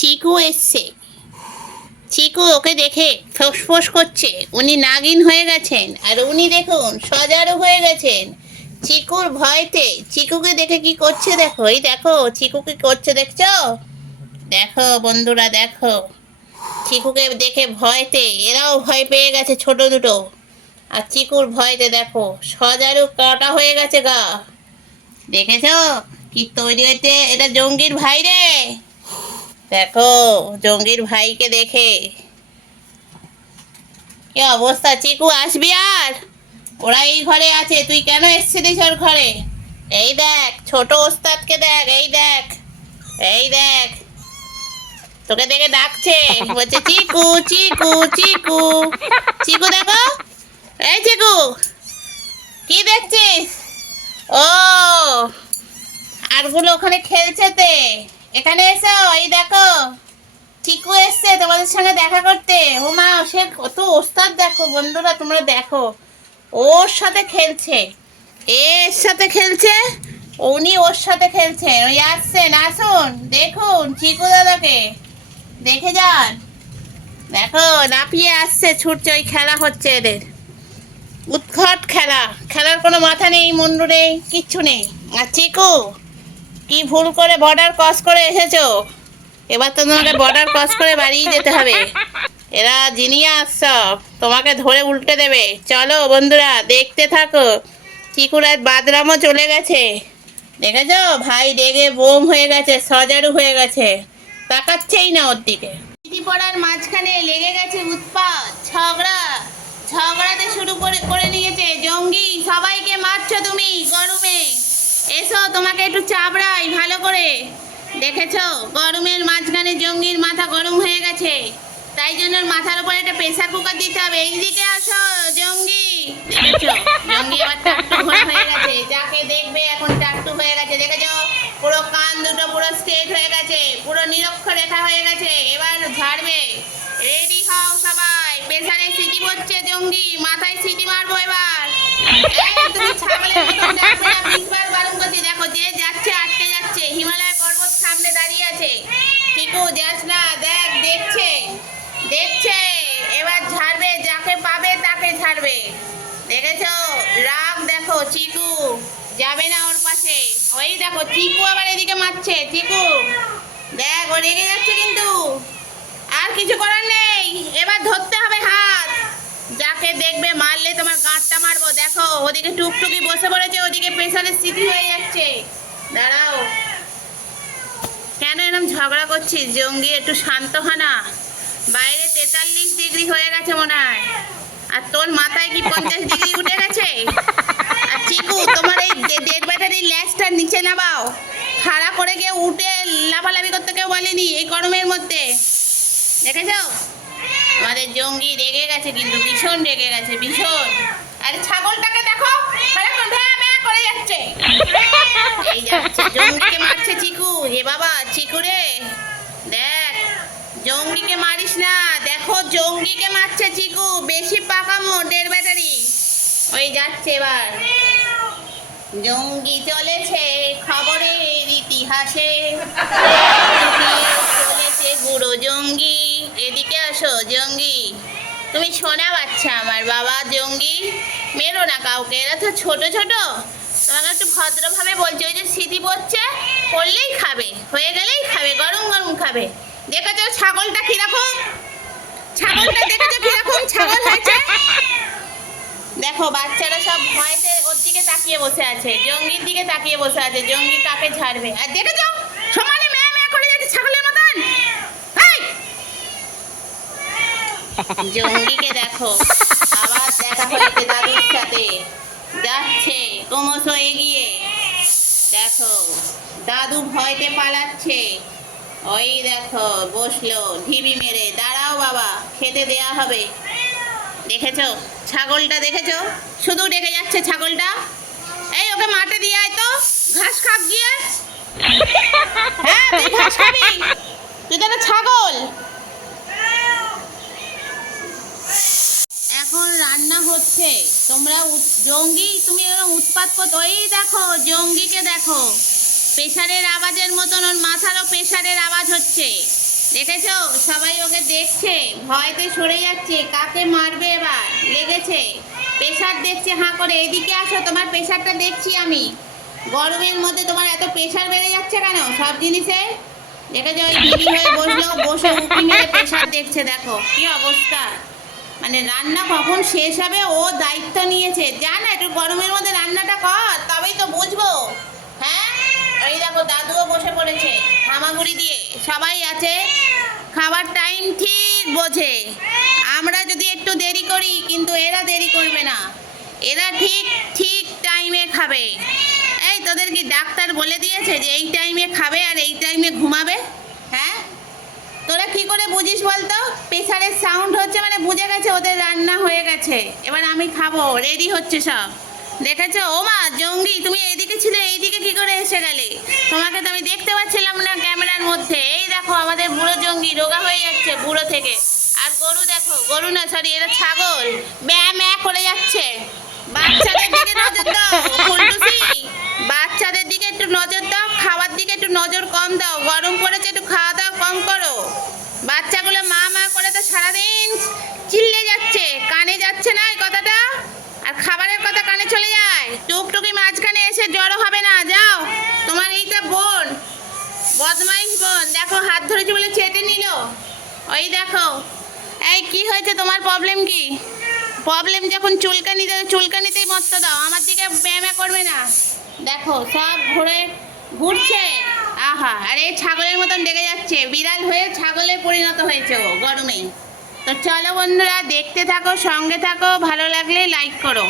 চিকু এসছে। চিকু ওকে দেখে ফোঁস করছে উনি নাগিন হয়ে গেছেন, আর উনি দেখুন সজারু হয়ে গেছেন। চিকুর ভয়তে চিকুকে দেখে কি করছে দেখো, এই দেখো চিকু কি করছে দেখছো? দেখো বন্ধুরা দেখো, চিকুকে দেখে ভয়তে এরাও ভয় পেয়ে গেছে ছোট দুটো। আর চিকুর ভয়তে দেখো সজারু কাটা হয়ে গেছে গা। দেখেছো কি তৈরি হয়েছে? এটা জঙ্গির ভাই রে। দেখো জঙ্গির ভাইকে দেখে কি অবস্থা। চিকু আসবি আর? ওরা এই ঘরে আছে, তুই কেন এসেছিলিস ওর ঘরে? এই দেখ ছোট ওস্তাদকে দেখ, এই দেখ, এই দেখ, তোকে দেখে ডাকছে, বলছে চিকু চিকু চিকু। চিকু দেখো, এই চিকু কি দেখছিস? ও, আরগুলো ওখানে খেলছে তে, এখানে এসো, এই দেখো চিকু এসছে তোমাদের সঙ্গে দেখা করতে। ও মা, সে কত ওস্তাদ দেখো বন্ধুরা, তোমরা দেখো ওর সাথে খেলছে, এর সাথে খেলছে, উনি ওর সাথে খেলছেন। ওই আসছেন, আসুন দেখুন চিকু দাদাকে দেখে যান। দেখো লাফিয়ে আসছে, ছুটছে, ওই খেলা হচ্ছে এদের উৎকট খেলা। খেলার কোনো মাথা নেই, মুন্ডু নেই, কিচ্ছু নেই। আর চিকু কি ভুল করে বর্ডার ক্রস করে এসেছো? এবার তো তোমাকে বর্ডার ক্রস করে বাড়িয়ে যেতে হবে। এরা জিনিয়াস সব, তোমাকে ধরে উল্টে দেবে। চলো বন্ধুরা দেখতে থাকো। চিকুরার বাদরামও চলে গেছে, দেখেছো? ভাই রেগে বোম হয়ে গেছে, সজারু হয়ে গেছে, তাকাচ্ছেই না ওর দিকে। চিঠি পড়ার মাঝখানে লেগে গেছে উৎপাত, ঝগড়া। ঝগড়াতে শুরু করে করে নিয়েছে জঙ্গি। সবাইকে মারছো তুমি গরমে, এসো তোমাকে একটু চাবড়াই ভালো করে। দেখেছো গরমের মাঝখানে জঙ্গির মাথা গরম হয়ে গেছে, তাই জন্য ওর মাথার উপরে একটা প্রেসার কুকার দিতে হবে। এইদিকে আসো জঙ্গি। দেখেছো জঙ্গি আবার টাকটু হয়ে গেছে, যাকে দেখবে এখন টাকটু হয়ে গেছে। দেখেছো পুরো কান দুটো পুরো স্ট্রেট হয়ে গেছে, পুরো নিরক্ষরেখা হয়ে গেছে। এবার ঝাড়বে, রেডি হও সবাই। প্রেসারে সিটি পড়ছে জঙ্গি, মাথায় সিটি মারবো এবার। এই তুমি ছাগলের মতো ডাকবে না, 20 বার বারণ করছি। দেখো যে যাচ্ছে আটকে যাচ্ছে, হিমালয় পর্বত সামনে দাঁড়িয়ে আছে। চিকু যাস না, দেখ দেখছে, দেখছে। এবার ঝাড়বে, যাকে পাবে তাকে ঝাড়বে। দেখেছো রাগ দেখো, চিকু যাবে না ওর পাশে। ওই দেখো চিকু আবার এদিকে মারছে। চিকু দেখ ও রেগে যাচ্ছে, কিন্তু আর কিছু করার নেই, এবার ধরতে হবে হাত। যাকে দেখবে মারলে তোমার গাঁটটা মারবো। দেখো ওদিকে টুকটুকি বসে পড়েছে, ওদিকে প্রেসারের স্থিতি হয়ে যাচ্ছে। দাঁড়াও, কেন এরকম ঝগড়া করছিস জঙ্গি? একটু শান্ত হ না। বাইরে 43 ডিগ্রি হয়ে গেছে মনে হয়, আর তোর মাথায় কি 50 ডিগ্রি উঠে গেছে? আর চিকু তোমার এই দেড় ব্যাটারির ল্যাসটা নিচে নামাও। খাড়া করে গিয়ে উঠে লাফালাফি করতে কেউ বলেনি এই গরমের মধ্যে। দেখেছো আমাদের জঙ্গি রেগে গেছে, কিন্তু ভীষণ রেগে গেছে, ভীষণ। আরে ছাগলটাকে দেখো সারাক্ষণ ভ্যা ভ্যা করে যাচ্ছে, এই যাচ্ছে জঙ্গিকে মারছে চিকু। হে বাবা চিকু রে, দেখ জঙ্গিকে মারিস না। দেখো জঙ্গিকে মারছে চিকু, বেশি পাকামো, দেড় ব্যাটারি। ওই যাচ্ছে এবার জঙ্গি চলেছে খবরের ইতিহাসে, চলেছে বুড়ো জঙ্গি। এদিকে আসো জঙ্গি, তুমি সোনা বাচ্চা আমার বাবা। জঙ্গি মেরো না কাউকে, এরা তো ছোট ছোট, তোমাকে একটু ভদ্রভাবে বলছি। ওই যে স্মৃতি পড়ছে, পড়লেই খাবে, হয়ে গেলেই খাবে, গরম গরম খাবে। দেখেছো ছাগলটা কিরকম, ছাগলটা দেখেছো কিরকম ছাগল হয়েছে? দেখো বাচ্চারা সব ভয়তে ওর দিকে তাকিয়ে বসে আছে, জঙ্গির দিকে তাকিয়ে বসে আছে। জঙ্গি কাকে ছাড়বে? আর দেখেছো সমানে ম্যা ম্যা করে যাচ্ছে ছাগলের মতন। এই! জঙ্গিকে দেখো আবার দেখা হয়েছে দাদুর সাথে, যাচ্ছে ক্রমশ এগিয়ে। দেখো দাদু ভয়তে পালাচ্ছে। ওই দেখো বসলো ঢিবি মেরে। দাঁড়াও বাবা, খেতে দেয়া হবে। দেখেছো ছাগলটা, দেখেছো শুধু রেগে যাচ্ছে ছাগলটা। এই ওকে মাঠে দিয়ে আয় তো, ঘাস খাক গিয়ে। হ্যাঁ তুই ঘাস খাবি, তুই তো একটা ছাগল। এখন রান্না হচ্ছে, তোমরা জঙ্গি তুমি এরকম উৎপাত করতো। ওই দেখো জঙ্গিকে দেখো, প্রেসারের আওয়াজের মতন ওর মাথারও প্রেসারের আওয়াজ হচ্ছে। দেখেছো সবাই ওকে দেখছে, ভয়তে সরে যাচ্ছে, কাকে মারবে এবার লেগেছে। প্রেশার দেখছে হাঁ করে, এদিকে আসো, তোমার প্রেশারটা দেখছি আমি। গরমের মধ্যে তোমার এত প্রেশার বেড়ে যাচ্ছে কেন সব জিনিসে? দেখেছো ওই ঢিলি হয়ে বসলো, বসে উঁকি মেরে প্রেশার দেখছে, দেখো কি অবস্থা। মানে রান্না কখন শেষ হবে ও দায়িত্ব নিয়েছে, জান একটু গরমের মধ্যে রান্নাটা কর তবেই তো বুঝবো। হ্যাঁ, এই দেখো দাদুও বসে পড়েছে হামাগুড়ি দিয়ে, সবাই আছে, খাবার টাইম ঠিক বোঝে। আমরা যদি একটু দেরি করি কিন্তু এরা দেরি করবে না, এরা ঠিক ঠিক টাইমে খাবে। এই তোদের কি ডাক্তার বলে দিয়েছে যে এই টাইমে খাবে আর এই টাইমে ঘুমাবে? হ্যাঁ, তোরা কি করে বুঝিস বলতো? প্রেসারের সাউন্ড হচ্ছে মানে বুঝে গেছে ওদের রান্না হয়ে গেছে, এবার আমি খাবো, রেডি হচ্ছে সব। দেখেছো ও মা জঙ্গি, তুমি এইদিকে ছিলে, এইদিকে কি করে এসে গেলে? তোমাকে তো আমি দেখতে পাচ্ছিলাম না ক্যামেরার মধ্যে। এই দেখো আমাদের বুড়ো জঙ্গি রোগা হয়ে যাচ্ছে বুড়ো থেকে। আর গরু দেখো, গরু না সরি এটা ছাগল, ব্যাঁ ম্যাঁ করে যাচ্ছে। বাচ্চাদের দিকে নজর দাও ফুলটুসি, বাচ্চাদের দিকে একটু নজর দাও, খাওয়ার দিকে একটু নজর কম দাও, গরম পড়েছে একটু খাওয়া দাওয়া কম করো। বাচ্চাগুলো মা মা করে তো সারাদিন চিল্লে যাচ্ছে, কানে যাচ্ছে না এই কথাটা, আর খাবারের কথা কানে চলে যায়। টুকটুকি মাঝখানে এসে জড়ো হবে না, যাও। তোমার এইটা বোন, বদমাইশ বোন, দেখো হাত ধরেছি বলে চেটে নিল। ওই দেখো, এই কি হয়েছে তোমার প্রবলেম কি? প্রবলেম যখন চুলকানিতেই মত্ত দাও, আমার দিকে ব্যায়ামা করবে না। দেখো সব ঘুরে ঘুরছে, আহা, আর এই ছাগলের মতন ডেকে যাচ্ছে, বিড়াল হয়ে ছাগলে পরিণত হয়েছে ও গরমে। তো চলো বন্ধুরা দেখতে থাকো, সঙ্গে থাকো, ভালো লাগলে লাইক করো।